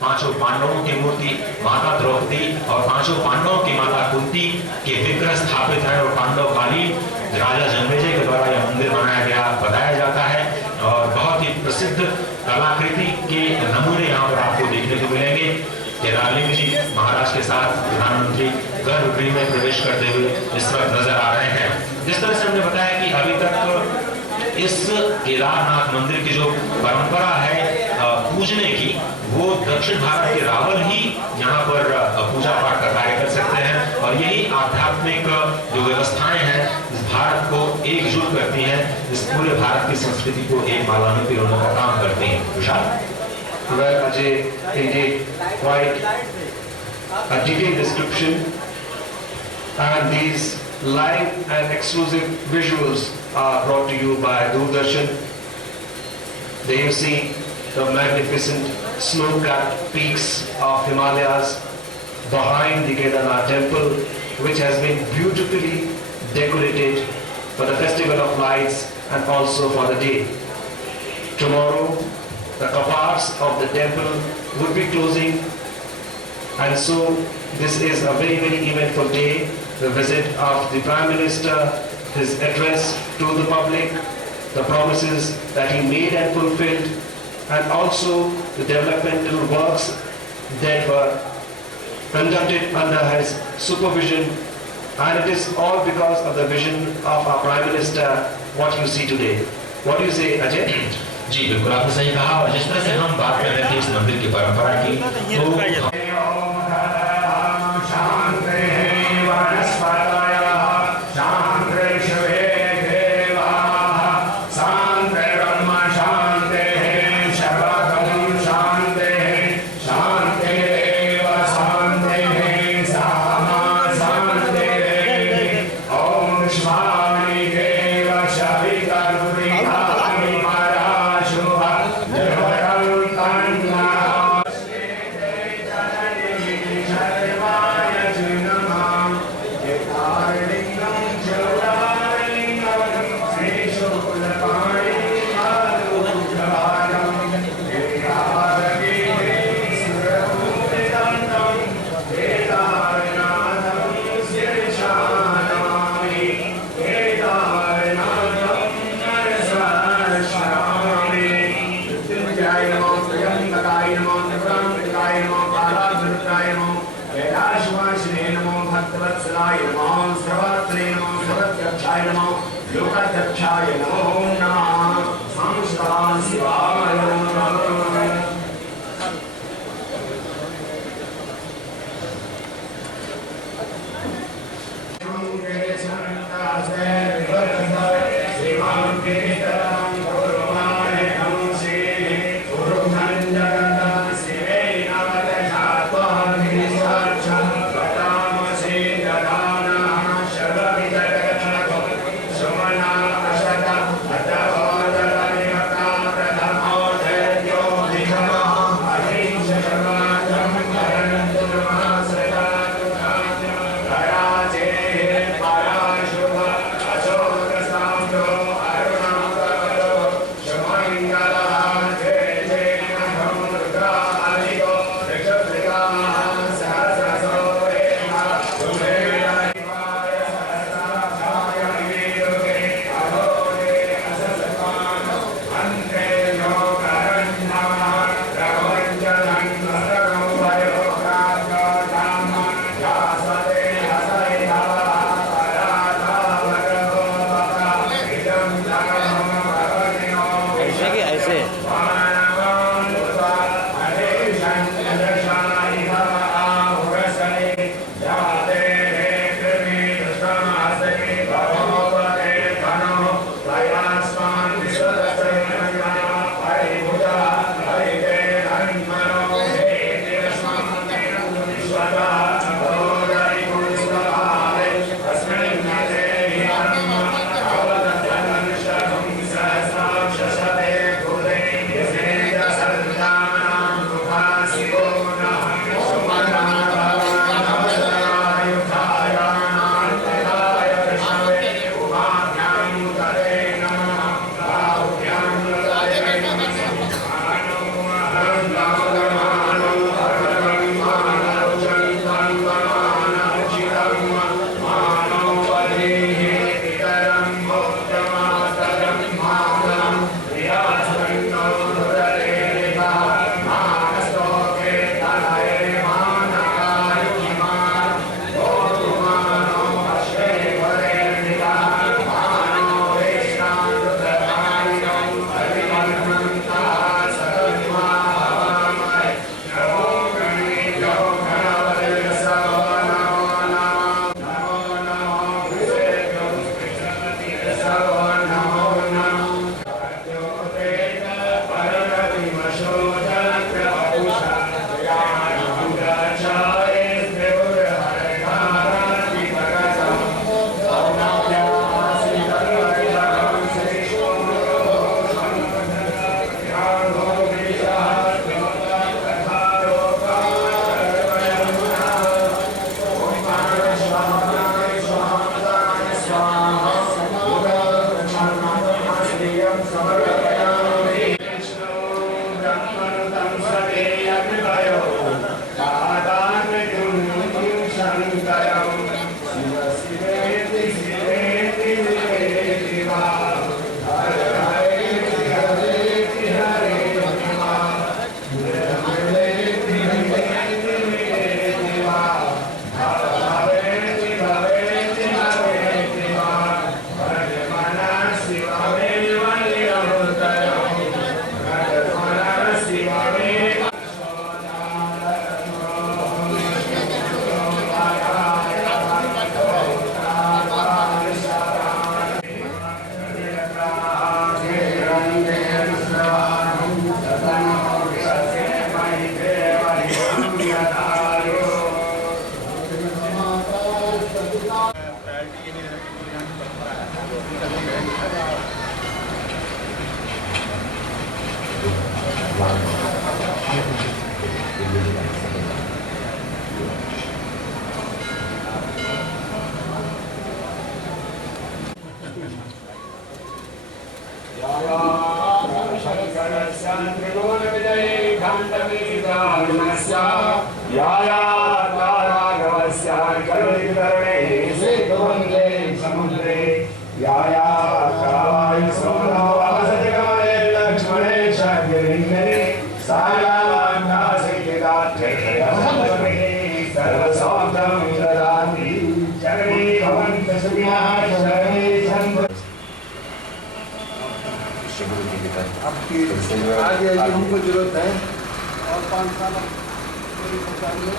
पांचों पांडवों की मूर्ति माता द्रौपदी और पांचों पांडवों की माता कुंती के विग्रह स्थापित है और पांडव कालीन राजा जन्मेजय के द्वारा यह मंदिर बनाया गया बताया जाता है। और बहुत ही प्रसिद्ध कलाकृति के नमूने यहाँ पर आपको देखने को मिलेंगे। केदारलिंग जी महाराज के साथ प्रधानमंत्री गर्भगृह में प्रवेश करते हुए इस वक्त नजर आ रहे हैं। जिस तरह से हमने बताया कि अभी तक इस केदारनाथ मंदिर की जो परंपरा है पूजने की, वो दक्षिण भारत के रावल ही यहाँ पर पूजा पाठ का कार्य कर सकते हैं और यही आध्यात्मिक जो व्यवस्थाएं हैं भारत को एकजुट करती हैं, इस पूरे भारत की संस्कृति को एक माला में पिरोने का काम करती हैं। Well, Ajay, indeed, quite a detailed description, and these live and exclusive visuals are brought to you by Doordarshan. There you see the magnificent snow-capped peaks of Himalayas behind the Kedarnath temple, which has been beautifully decorated for the festival of lights and also for the day. Tomorrow, the kapars of the temple would be closing, and so this is a very, very eventful day. The visit of the Prime Minister, his address to the public, the promises that he made and fulfilled, and also the developmental works that were conducted under his supervision, and it is all because of the vision of our Prime Minister, what you see today. What do you say, Ajay? जी बिल्कुल आपने सही कहा। और जिस तरह से हम बात कर रहे थे इस मंदिर की परंपरा की, तो आगे हमको जरूरत है और 5 साल मेरी सरकार में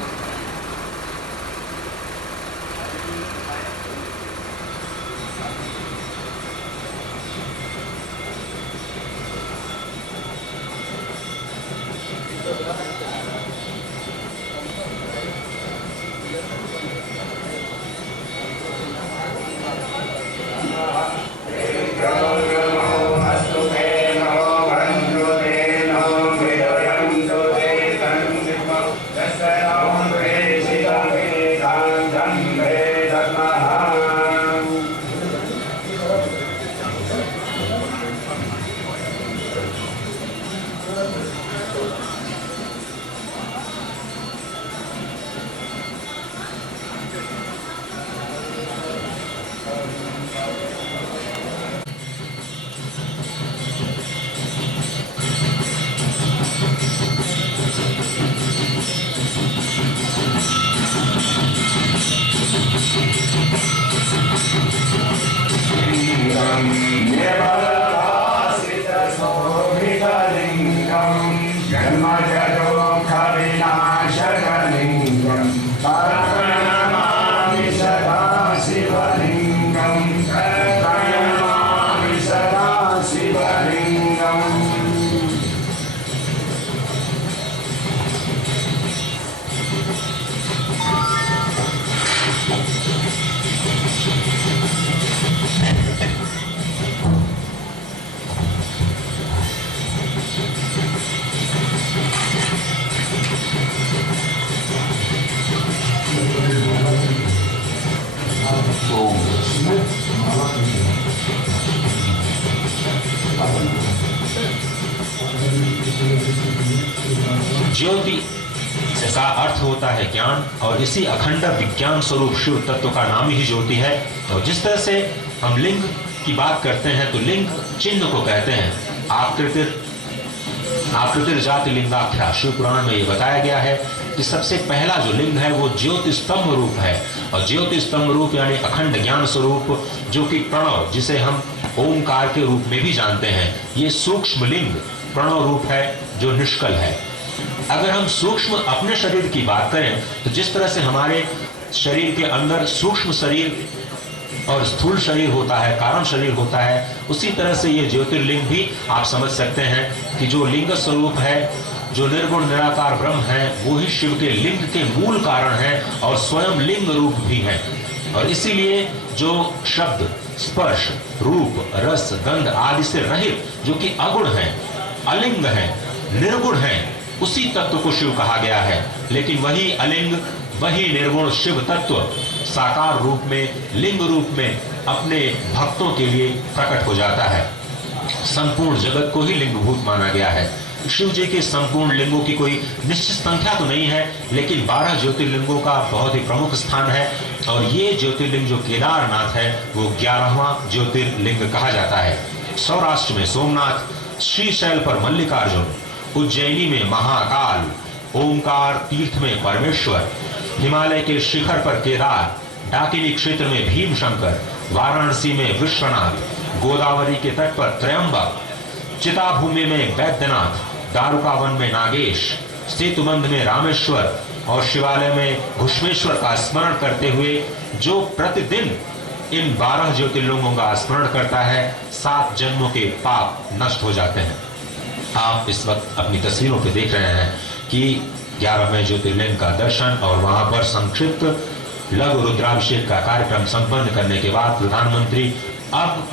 ज्योति का अर्थ होता है ज्ञान, और इसी अखंड विज्ञान स्वरूप शिव तत्व का नाम ही ज्योति है। और जिस तरह से हम लिंग की बात करते हैं तो लिंग चिन्ह को कहते हैं। आकृतिर जाति लिंगाख्या, शिव पुराण में ये बताया गया है कि सबसे पहला जो लिंग है वो ज्योति स्तंभ रूप है। और ज्योति स्तंभ रूप यानी अखंड ज्ञान स्वरूप, जो कि प्रणव, जिसे हम ओमकार के रूप में भी जानते हैं, ये सूक्ष्म लिंग प्रणव रूप है जो निष्कल है। अगर हम सूक्ष्म अपने शरीर की बात करें तो जिस तरह से हमारे शरीर के अंदर सूक्ष्म शरीर और स्थूल शरीर होता है, कारण शरीर होता है, उसी तरह से ये ज्योतिर्लिंग भी आप समझ सकते हैं कि जो लिंग स्वरूप है, जो निर्गुण निराकार ब्रह्म है, वो ही शिव के लिंग के मूल कारण है और स्वयं लिंग रूप भी है। और इसीलिए जो शब्द, स्पर्श, रूप, रस, गंध आदि से रहित, जो कि अगुण है, अलिंग है, निर्गुण है, उसी तत्व को शिव कहा गया है। लेकिन वही अलिंग, वही निर्गुण शिव तत्व साकार रूप में, लिंग रूप में अपने भक्तों के लिए प्रकट हो जाता है। संपूर्ण जगत को ही लिंगभूत माना गया है। शिव जी के संपूर्ण लिंगों की कोई निश्चित संख्या तो नहीं है, लेकिन 12 ज्योतिर्लिंगों का बहुत ही प्रमुख स्थान है। और ये ज्योतिर्लिंग जो केदारनाथ है वो 11वां ज्योतिर्लिंग कहा जाता है। सौराष्ट्र में सोमनाथ, श्रीशैल पर मल्लिकार्जुन, उज्जैनी में महाकाल, ओमकार तीर्थ में परमेश्वर, हिमालय के शिखर पर केदार, डाकिनी क्षेत्र में भीमशंकर, वाराणसी में विश्वनाथ, गोदावरी के तट पर त्रयंबक, चिताभूमि में वैद्यनाथ, दारुकावन में नागेश, सेतुबंध में रामेश्वर और शिवालय में घुष्मेश्वर का स्मरण करते हुए जो प्रतिदिन इन 12 ज्योतिर्लिंगों का स्मरण करता है, 7 जन्मों के पाप नष्ट हो जाते हैं। आप इस वक्त अपनी तस्वीरों पे देख रहे हैं कि 11वें ज्योतिर्लिंग का दर्शन और वहां पर संक्षिप्त लघु रुद्राभिषेक का कार्यक्रम संपन्न करने के बाद प्रधानमंत्री अब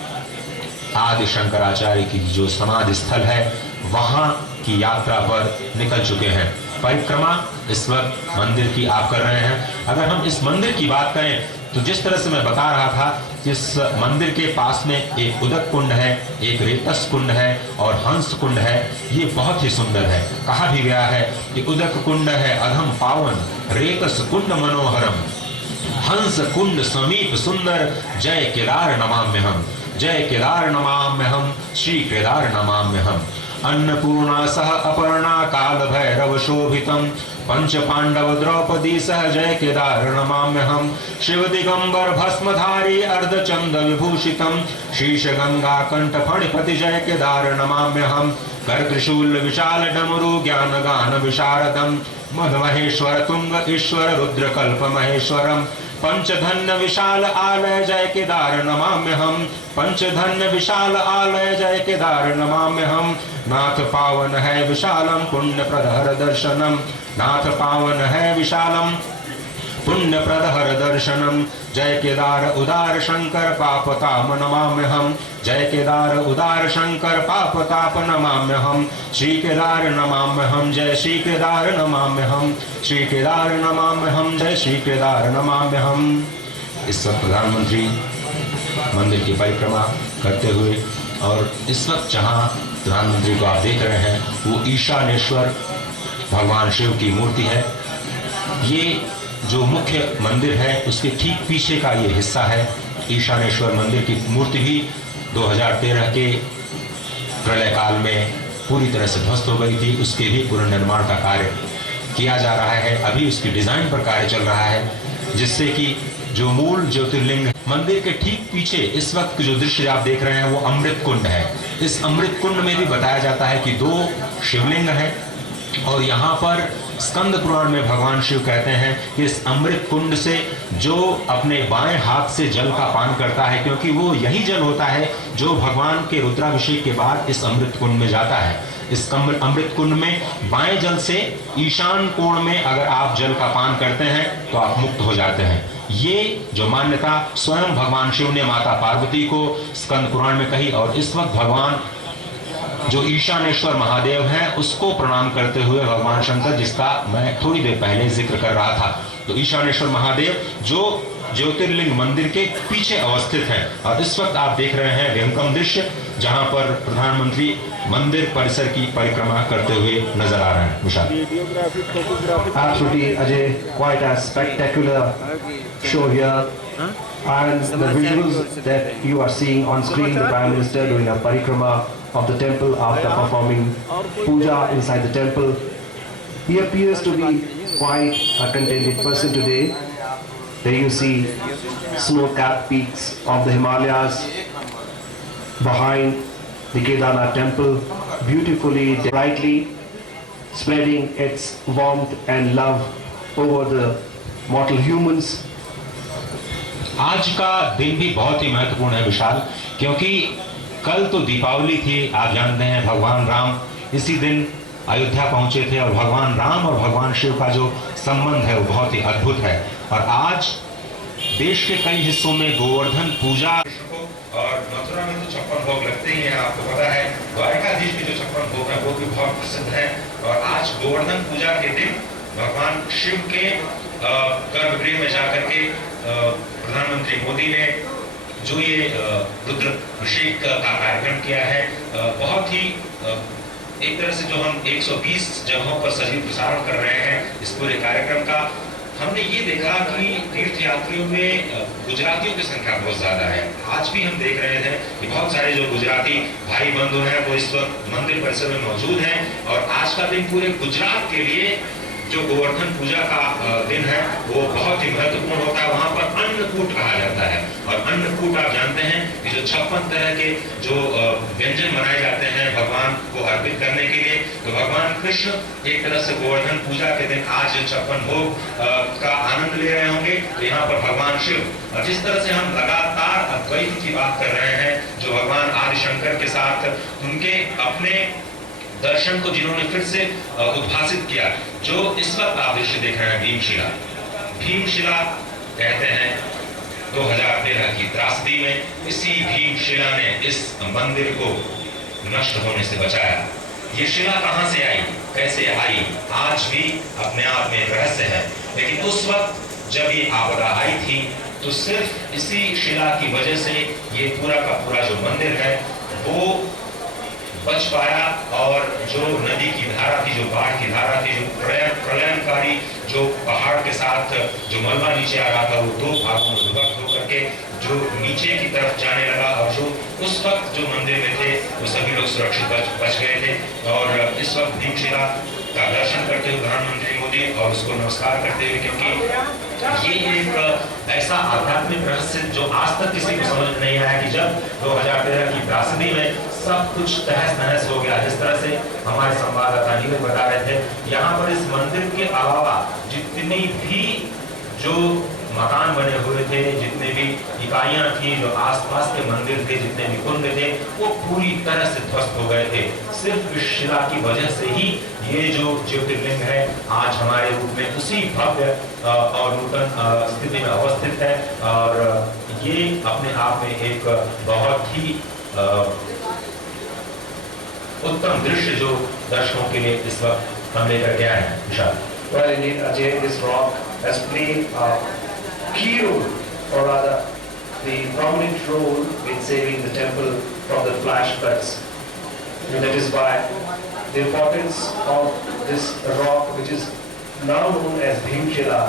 आदि शंकराचार्य की जो समाधि स्थल है वहां की यात्रा पर निकल चुके हैं। परिक्रमा इस वक्त मंदिर की आप कर रहे हैं। अगर हम इस मंदिर की बात करें तो जिस तरह से मैं बता रहा था, इस मंदिर के पास में एक उदक कुंड है, एक रेतस कुंड है और हंस कुंड है। ये बहुत ही सुंदर है। कहा भी गया है कि उदक कुंड है अधम पावन, रेतस कुंड मनोहरम, हंस कुंड समीप सुंदर, जय केदार नमाम्यहम, जय केदार नमाम्यहम, श्री केदार नमाम्यहम। अन्नपूर्णा सह अपर्णा काल भैरव शोभितम, पंच पांडव द्रौपदी सह जय केदार नमाम्यहम। शिव दिगंबर भस्मधारी अर्धचंद विभूषितम, शीश गंगा कंठ फणिपति जय केदार नमाम्यहम। कर त्रिशूल विशाल डमरू ज्ञान गान विशारदम, मद महेश्वर तुंग ईश्वर रुद्र कल्प महेश्वरम। पंचधन्य विशाल आलय जय केदार नमाम्यहम, पंचधन्य विशाल आलय जय केदार नमाम्यहम। नाथ पावन है विशालम पुण्य प्रदहर दर्शनम, नाथ पावन है विशालम पुण्य प्रदहर दर्शनम। जय केदार उदार शंकर पापताप नमाम्यहम, जय केदार उदार शंकर पापताप नमाम्यहम। श्री केदार नमाम्यहम, जय श्री केदार नमाम्यहम, श्री केदार नमाम्यहम, जय श्री केदार नमाम्यहम। इस वक्त प्रधानमंत्री मंदिर की परिक्रमा करते हुए, और इस वक्त जहाँ प्रधानमंत्री को आप देख रहे हैं वो ईशानेश्वर भगवान शिव की मूर्ति है। ये जो मुख्य मंदिर है उसके ठीक पीछे का ये हिस्सा है। ईशानेश्वर मंदिर की मूर्ति भी 2013 के प्रलय काल में पूरी तरह से ध्वस्त हो गई थी। उसके भी पुनर्निर्माण का कार्य किया जा रहा है। अभी उसकी डिजाइन पर कार्य चल रहा है, जिससे कि जो मूल ज्योतिर्लिंग मंदिर के ठीक पीछे इस वक्त जो दृश्य आप देख रहे हैं वो अमृत कुंड है। इस अमृत कुंड में भी बताया जाता है कि 2 शिवलिंग हैं, और यहाँ पर स्कंद पुराण में भगवान शिव कहते हैं कि इस अमृत कुंड से जो अपने बाएं हाथ से जल का पान करता है, क्योंकि वो यही जल होता है जो भगवान के रुद्राभिषेक के बाद इस अमृत कुंड में जाता है। इस अमृत कुंड में बाएं जल से ईशान कोण में अगर आप जल का पान करते हैं तो आप मुक्त हो जाते हैं। ये जो मान्यता स्वयं भगवान शिव ने माता पार्वती को स्कंद पुराण में कही, और इस वक्त भगवान जो ईशानेश्वर महादेव हैं उसको प्रणाम करते हुए भगवान शंकर, जिसका मैं थोड़ी देर पहले जिक्र कर रहा था, तो ईशानेश्वर महादेव जो ज्योतिर्लिंग मंदिर के पीछे अवस्थित है। और इस वक्त आप देख रहे हैं व्यंगम दृश्य जहां पर प्रधानमंत्री मंदिर परिसर की परिक्रमा करते हुए नजर आ रहे हैं। विशाल। Absolutely, Ajay, quite a spectacular show here. And the visuals that you are seeing on screen, the Prime Minister doing a parikrama of the temple after performing puja inside the temple. He appears to be quite a contented person today. There you see snow-capped peaks of the Himalayas behind the Kedarnath temple, beautifully, brightly spreading its warmth and love over the mortal humans. आज का दिन भी बहुत ही महत्वपूर्ण है विशाल, क्योंकि कल तो दीपावली थी। आप जानते हैं भगवान राम इसी दिन अयोध्या पहुंचे थे, और भगवान राम और भगवान शिव का जो संबंध है वो बहुत ही अद्भुत है। और आज देश के कई हिस्सों में गोवर्धन पूजा, और मथुरा में तो 56 भोग लगते ही हैं, आपको पता है। द्वारकाधीश के जो 56 भोग है वो भी बहुत प्रसिद्ध है। और आज गोवर्धन पूजा के दिन भगवान शिव के गर्भगृह में जाकर के प्रधानमंत्री मोदी ने जो ये रुद्राभिषेक का कार्यक्रम किया है, बहुत ही एक तरह से जो हम 120 जगहों पर सजीव प्रसारण कर रहे हैं इस पूरे कार्यक्रम का, हमने ये देखा कि तीर्थ यात्रियों में गुजरातियों की संख्या बहुत ज्यादा है। आज भी हम देख रहे थे कि बहुत सारे जो गुजराती भाई बंधु हैं वो इस वक्त मंदिर परिसर में मौजूद हैं। और आज का दिन पूरे गुजरात के लिए जो गोवर्धन पूजा का दिन है वो बहुत ही महत्वपूर्ण होता है। वहां पर अन्नकूट कहा जाता है, और अन्नकूट आप जानते हैं कि जो 56 तरह के जो व्यंजन बनाए जाते हैं भगवान को अर्पित करने के लिए, तो भगवान कृष्ण एक तरह से गोवर्धन पूजा के दिन आज 56 भोग का आनंद ले रहे होंगे। तो यहाँ पर भगवान शिव, और जिस तरह से हम लगातार अद्वैत की बात कर रहे हैं, जो भगवान आदिशंकर के साथ उनके अपने दर्शन को जिन्होंने फिर से उद्भासित किया, जो इस वक्त आप दृश्य देख रहे हैं भीमशिला। भीमशिला कहते हैं 2013 की त्रासदी में इसी भीमशिला ने इस मंदिर को नष्ट होने से बचाया। ये शिला कहां से आई, कैसे आई, आज भी अपने आप में रहस्य है। लेकिन उस वक्त जब ये आपदा आई थी तो सिर्फ इसी शिला की वजह से ये पूरा का पूरा जो मंदिर है वो बच पाया, और जो नदी की धारा थी, जो बाढ़ की धारा थी, जो प्रलयनकारी जो पहाड़ के साथ जो मलबा नीचे आ रहा था, वो दो भागों में विभक्त होकर के जो नीचे की तरफ जाने लगा, और जो उस वक्त जो मंदिर में थे वो सभी लोग सुरक्षित बच गए थे। और इस वक्त भीमशिला का दर्शन करते हुए प्रधानमंत्री मोदी और उसको नमस्कार करते हुए, क्योंकि ये एक ऐसा आध्यात्मिक रहस्य जो आज तक किसी को समझ नहीं आया कि जब 2013 की त्रासदी में सब कुछ तहस नहस हो गया, जिस तरह से हमारे संवाददाता नीरज बता रहे थे, यहाँ पर इस मंदिर के अलावा जितनी भी जो मकान बने हुए थे, जितने भी इकाइयां थी, जो आसपास के मंदिर थे, जितने भी कुंड थे, वो पूरी तरह से ध्वस्त हो गए थे। सिर्फ इस शिला की वजह से ही ये जो ज्योतिर्लिंग है आज हमारे रूप में उसी भव्य और नूतन स्थिति में अवस्थित है, और ये अपने आप में एक बहुत ही उत्तम दृश्य जो दर्शकों के लिए इस वक्त हम लेकर के आए हैं। विशाल। Well, indeed, Ajay, this rock has played a key role, or rather, the prominent role in saving the temple from the flash floods. And that is why the importance of this rock, which is now known as Bhimshila,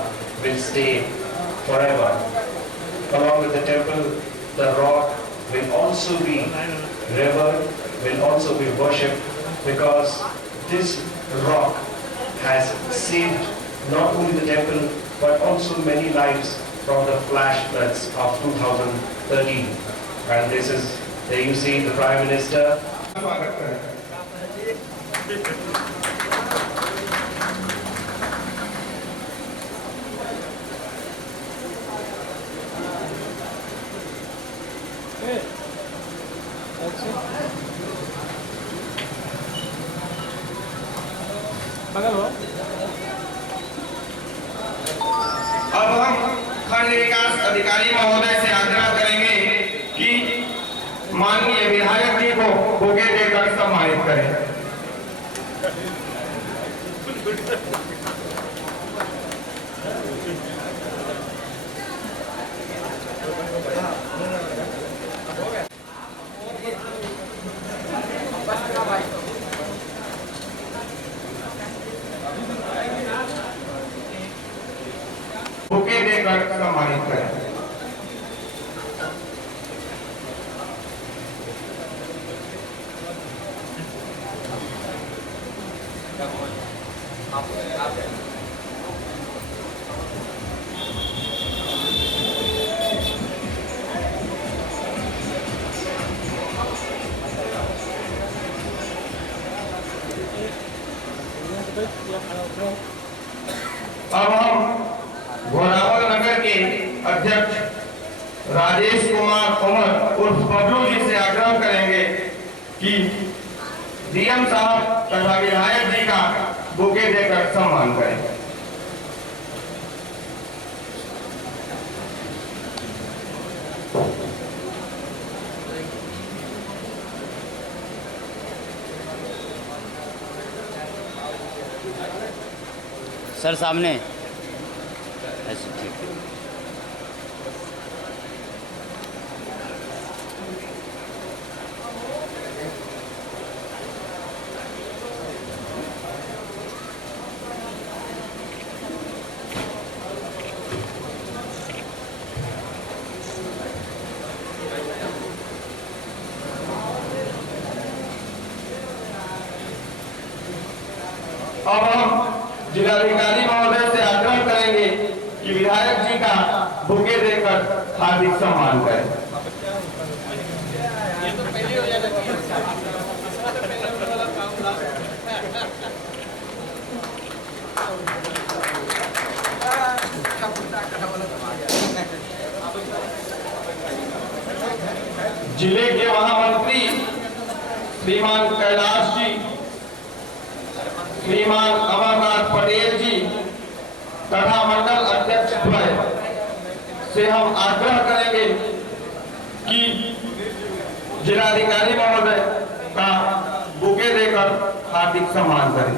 will stay forever. Along with the temple, the rock will also be revered, will also be worshipped, because this rock has saved not only the temple but also many lives from the flash floods of 2013. And this is, there you see the Prime Minister. अब हम खंड विकास अधिकारी महोदय से आग्रह करेंगे कि माननीय विधायक जी को बुके देकर सम्मानित करें। बुके देकर सम्मानित करें। अब हम घोरावल नगर के अध्यक्ष राजेश कुमार उमर उर्फ बबलू जी से आग्रह करेंगे कि डीएम साहब तथा विधायक जी का बुके देकर सम्मान करें। सर सामने ऐसे ठीक है। अब हम जिलाधिकारी महोदय से आग्रह करेंगे कि विधायक जी का बुके देकर हार्दिक सम्मान करें। जिले के महामंत्री श्रीमान कैलाश जी, श्रीमान अमरनाथ पटेल जी तथा मंडल अध्यक्ष द्वय से हम आग्रह करेंगे कि जिलाधिकारी महोदय का बुके देकर हार्दिक सम्मान करें।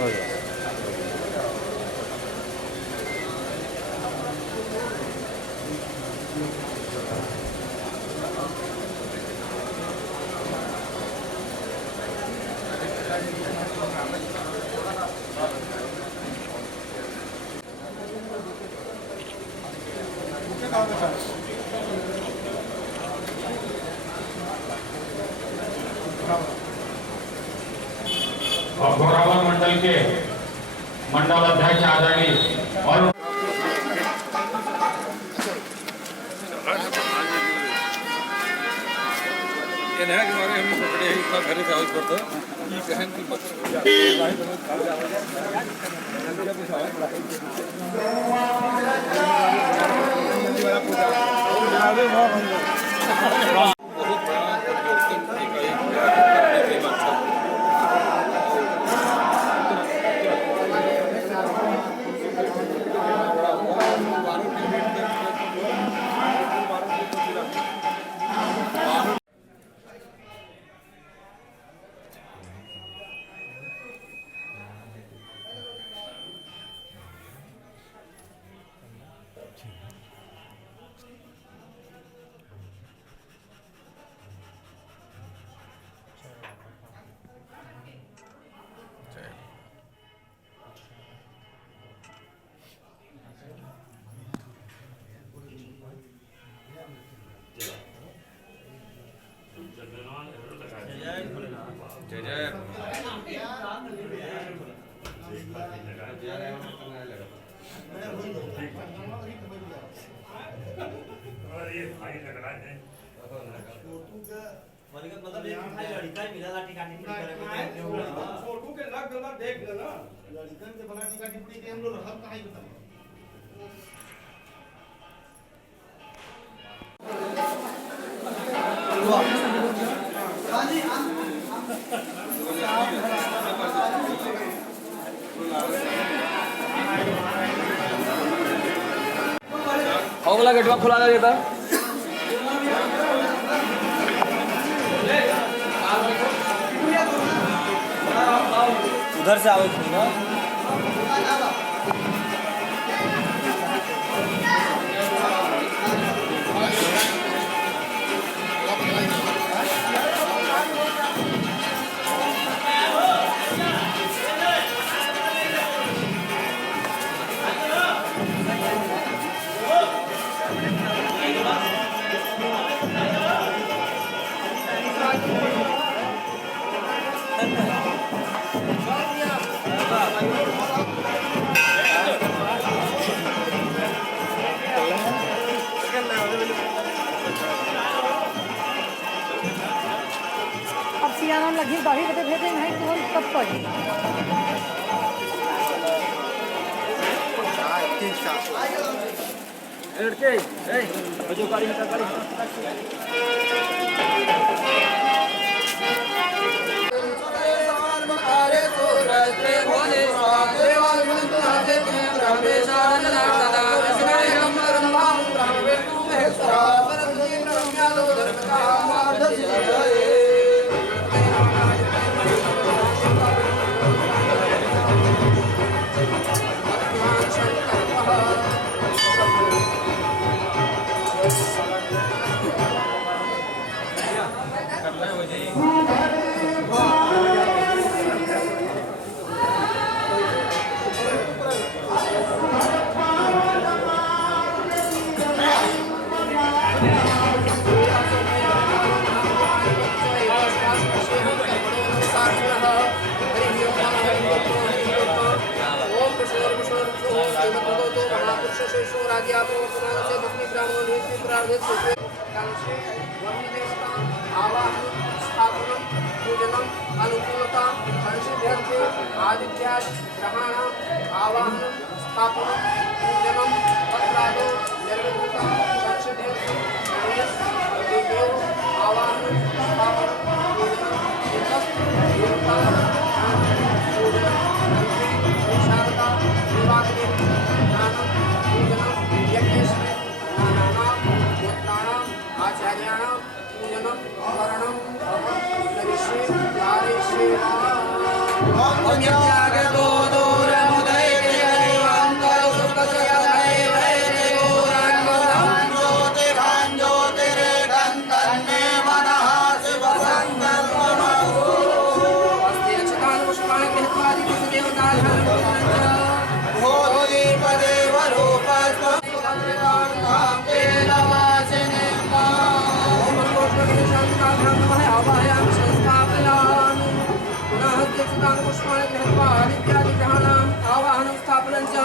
हो गया। और घोरावल मंडल के मंडल अध्यक्ष आदरणीय और मतलब एक भाई लड़का ही मिला लाठी काटी नहीं करे फोटो के लग गल देख लेना लड़कन से बना टीका टिप्पणी के हम लोग रहब काहे बता वाला गेटवा खुला ना देता उधर से आओ ना। अब सियाना लगी दाढ़ी बटे भेजे नहीं तो कब पड़ी लड़के ए जो गाड़ी हटा गाड़ी आवाहनं स्थापनं च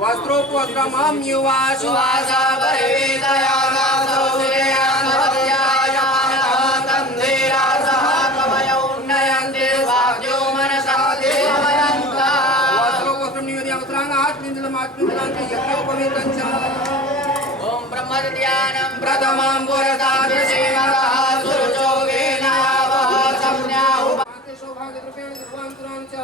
वस्त्रोपवस्त्रमं युवा सुवासा परिवेदया गासौ श्रेयान्वत्यायानं धीरासः कवयौ उन्नयन्ते स्वाद्यो मनसा देवयन्ता वस्त्रोपवस्त्रं निवेदयावस्त्राङ्गात्मिन्दलमात्मिन्दलाञ्च यज्ञोपवीतं च ॐ ब्रह्मद्यानं प्रथमं पुरसादसेवकः सुरजोगेन वः संज्ञाहुपाते सौभाग्यरूपेण सर्वान्तरां च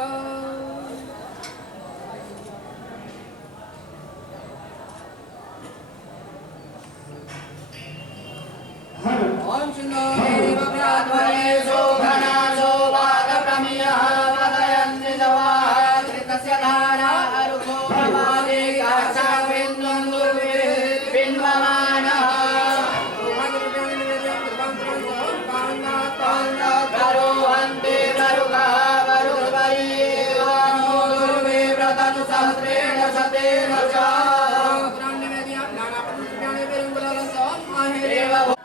ओम सुंदरेव व्याध्वरे शोभना शोभागप्रमियः वदयन्ति जवाः कृतस्य धारा अरुभो प्रभाते काशा बिन्दुं दुर्वे बिन्वमानः सौभाग्यरूपेण निवेदयामि सर्वान्तरां च काण्डात् करोहन्ति वरुकः वरुपरीवानो दुर्वे व्रतनु सहस्रेण शतेन च निवेदयामि नानाप्रतिरूप्याणि पेरुङ्गुलालं च माहेरेव